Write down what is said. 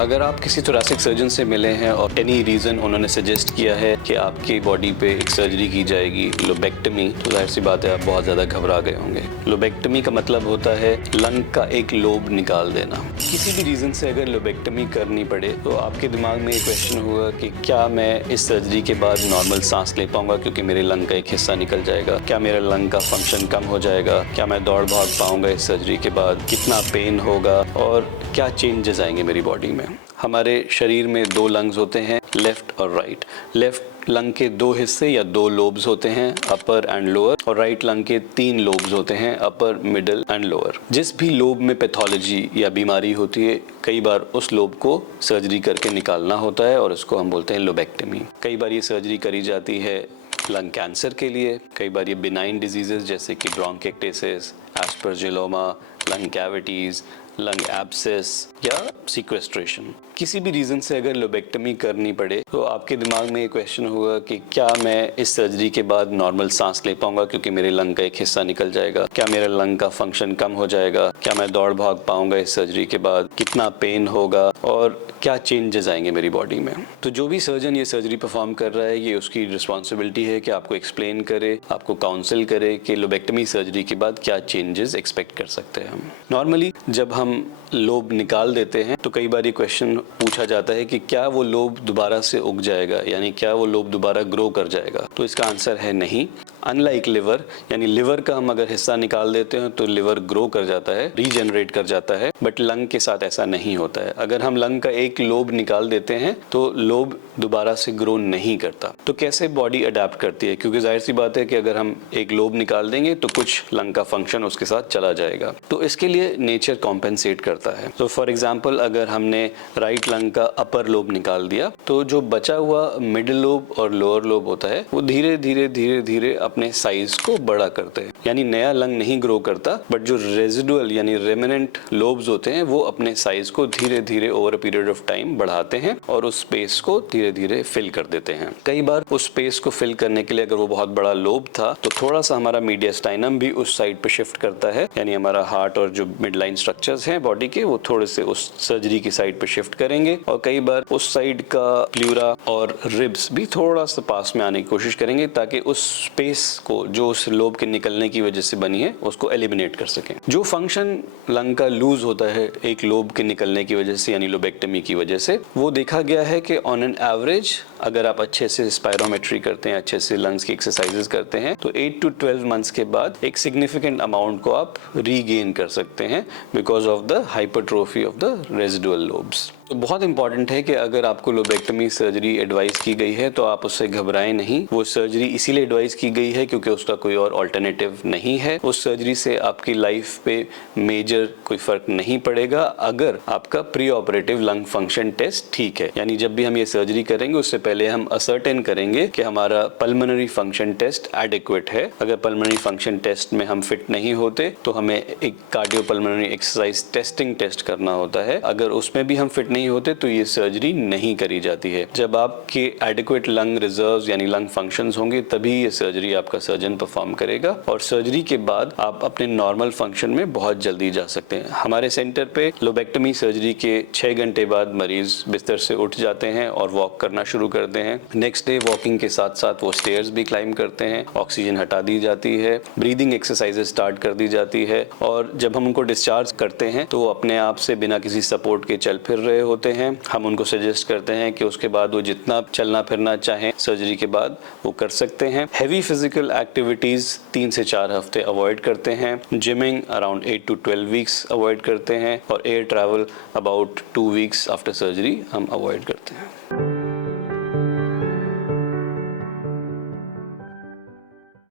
अगर आप किसी थोरेसिक सर्जन से मिले हैं और एनी रीज़न उन्होंने सजेस्ट किया है कि आपकी बॉडी पे एक सर्जरी की जाएगी लोबेक्टमी, तो जाहिर सी बात है आप बहुत ज़्यादा घबरा गए होंगे। लोबेक्टमी का मतलब होता है लंग का एक लोब निकाल देना। किसी भी रीज़न से अगर लोबेक्टमी करनी पड़े तो आपके दिमाग में ये क्वेश्चन होगा कि क्या मैं इस सर्जरी के बाद नॉर्मल सांस ले पाऊंगा क्योंकि मेरे लंग का एक हिस्सा निकल जाएगा, क्या मेरा लंग का फंक्शन कम हो जाएगा, क्या मैं दौड़ भाग पाऊंगा इस सर्जरी के बाद, कितना पेन होगा और क्या चेंजेस आएंगे मेरी बॉडी में। हमारे शरीर में दो लंग्स होते हैं, लेफ्ट और राइट। लेफ्ट लंग के दो हिस्से या दो लोब्स होते हैं, अपर एंड लोअर, और राइट लंग के तीन लोब्स होते हैं, अपर, मिडिल एंड लोअर। जिस भी लोब में पैथोलॉजी या बीमारी होती है कई बार उस लोब को सर्जरी करके निकालना होता है और उसको हम बोलते हैं लोबेक्टमी। कई बार ये सर्जरी करी जाती है लंग कैंसर के लिए, कई बार ये बिनाइन डिजीजेस जैसे कि bronchiectasis, aspergilloma, lung cavities, lung abscess या सीक्वेस्ट्रेशन। किसी भी रीज़न से अगर लोबेक्टमी करनी पड़े तो आपके दिमाग में ये क्वेश्चन होगा कि क्या मैं इस सर्जरी के बाद नॉर्मल सांस ले पाऊंगा क्योंकि मेरे लंग का एक हिस्सा निकल जाएगा, क्या मेरा लंग का फंक्शन कम हो जाएगा, क्या मैं दौड़ भाग पाऊंगा इस सर्जरी के बाद, कितना पेन होगा और क्या चेंजेस आएंगे मेरी बॉडी में। तो जो भी सर्जन ये सर्जरी परफॉर्म कर रहा है ये उसकी रिस्पॉन्सिबिलिटी है कि आपको एक्सप्लेन करे, आपको काउंसिल करे कि लोबेक्टमी सर्जरी के बाद क्या चेंजेस एक्सपेक्ट कर सकते हैं हम। नॉर्मली जब हम लोब निकाल देते हैं तो कई बार ये क्वेश्चन पूछा जाता है कि क्या वो लोब दोबारा से उग जाएगा, यानी क्या वो लोब दोबारा ग्रो कर जाएगा। तो इसका आंसर है नहीं। अनलाइक लिवर, यानी लिवर का हम अगर हिस्सा निकाल देते हैं तो लिवर ग्रो कर जाता है, रीजनरेट कर जाता है, बट लंग के साथ ऐसा नहीं होता है। अगर हम लंग का एक लोब निकाल देते हैं तो लोब दोबारा से ग्रो नहीं करता। तो कैसे बॉडी अडेप्ट करती है, क्योंकि जाहिर सी बात है कि अगर हम एक लोब निकाल देंगे तो कुछ लंग का फंक्शन उसके साथ चला जाएगा। तो इसके लिए नेचर कॉम्पेंसेट करता है। तो फॉर एग्जाम्पल अगर हमने राइट लंग का अपर लोब निकाल दिया तो जो बचा हुआ मिडिल लोब और लोअर लोब होता है वो धीरे धीरे धीरे धीरे अपने साइज को बड़ा करते हैं, यानी नया लंग नहीं ग्रो करता, बट जो रेजिडुअल यानी रेमिनेंट लोब्स होते हैं वो अपने साइज को धीरे धीरे over a period of time बढ़ाते हैं और उस स्पेस को धीरे धीरे फिल कर देते हैं। कई बार उस स्पेस को फिल करने के लिए अगर वो बहुत बड़ा लोब था तो थोड़ा सा हमारा मीडियस्टाइनम भी उस साइड पे शिफ्ट करता है, यानी हमारा हार्ट और जो मिड लाइन स्ट्रक्चर्स हैं बॉडी के वो थोड़े से उस सर्जरी की साइड पे शिफ्ट करेंगे, और कई बार उस साइड का प्लूरा और रिब्स भी थोड़ा सा पास में आने की कोशिश करेंगे ताकि उस स्पेस को जो उस लोब के निकलने की वजह से बनी है उसको एलिमिनेट कर सकें। जो फंक्शन लंग का लूज होता है एक लोब के निकलने की वजह से यानी लोबेक्टमी की वजह से, वो देखा गया है कि ऑन एन एवरेज अगर आप अच्छे से स्पायरोमेट्री करते हैं, अच्छे से लंग्स की एक्सरसाइजेस करते हैं तो 8 to 12 मंथ्स के बाद एक सिग्निफिकेंट अमाउंट को आप रीगेन कर सकते हैं because of the hypertrophy of the residual lobes. तो बहुत इंपॉर्टेंट है कि अगर आपको लोबेक्टमी सर्जरी एडवाइस की गई है तो आप उससे घबराएं नहीं। वो सर्जरी इसीलिए एडवाइस की गई है क्योंकि उसका कोई और ऑल्टरनेटिव नहीं है। उस सर्जरी से आपकी लाइफ पे मेजर कोई फर्क नहीं पड़ेगा अगर आपका pre operative lung function test ठीक है। यानी जब भी हम ये सर्जरी करेंगे उससे पहले हम असर्टेन करेंगे कि हमारा पल्मोनरी फंक्शन टेस्ट एडिक्वेट है। अगर पल्मोनरी फंक्शन टेस्ट में हम फिट नहीं होते तो हमें एक कार्डियोपल्मोनरी एक्सरसाइज टेस्टिंग टेस्ट करना होता है। अगर उसमें भी हम फिट नहीं होते तो ये सर्जरी नहीं करी जाती है। जब आपके एडिक्वेट लंग रिजर्व्स यानी लंग फंक्शंस होंगे तभी ये सर्जरी आपका सर्जन परफॉर्म करेगा, और सर्जरी के बाद आप अपने नॉर्मल फंक्शन में बहुत जल्दी जा सकते हैं। हमारे सेंटर पे लोबेक्टमी सर्जरी के 6 घंटे बाद मरीज बिस्तर से उठ जाते हैं और वॉक करना शुरू करते हैं। नेक्स्ट डे वॉकिंग के साथ साथ वो स्टेयर्स भी क्लाइम करते हैं, ऑक्सीजन हटा दी जाती है, ब्रीदिंग एक्सरसाइजेस स्टार्ट कर दी जाती है, और जब हम उनको डिस्चार्ज करते हैं तो अपने आप से बिना किसी सपोर्ट के चल फिर रहे होते हैं। हम उनको सजेस्ट करते हैं कि उसके बाद वो जितना चलना फिरना चाहें सर्जरी के बाद वो कर सकते हैं। हैवी फिजिकल एक्टिविटीज 3 से 4 हफ्ते अवॉइड करते हैं। Gymming around 8 to 12 weeks avoid करते हैं, और air travel about 2 weeks after surgery हम अवॉइड करते हैं।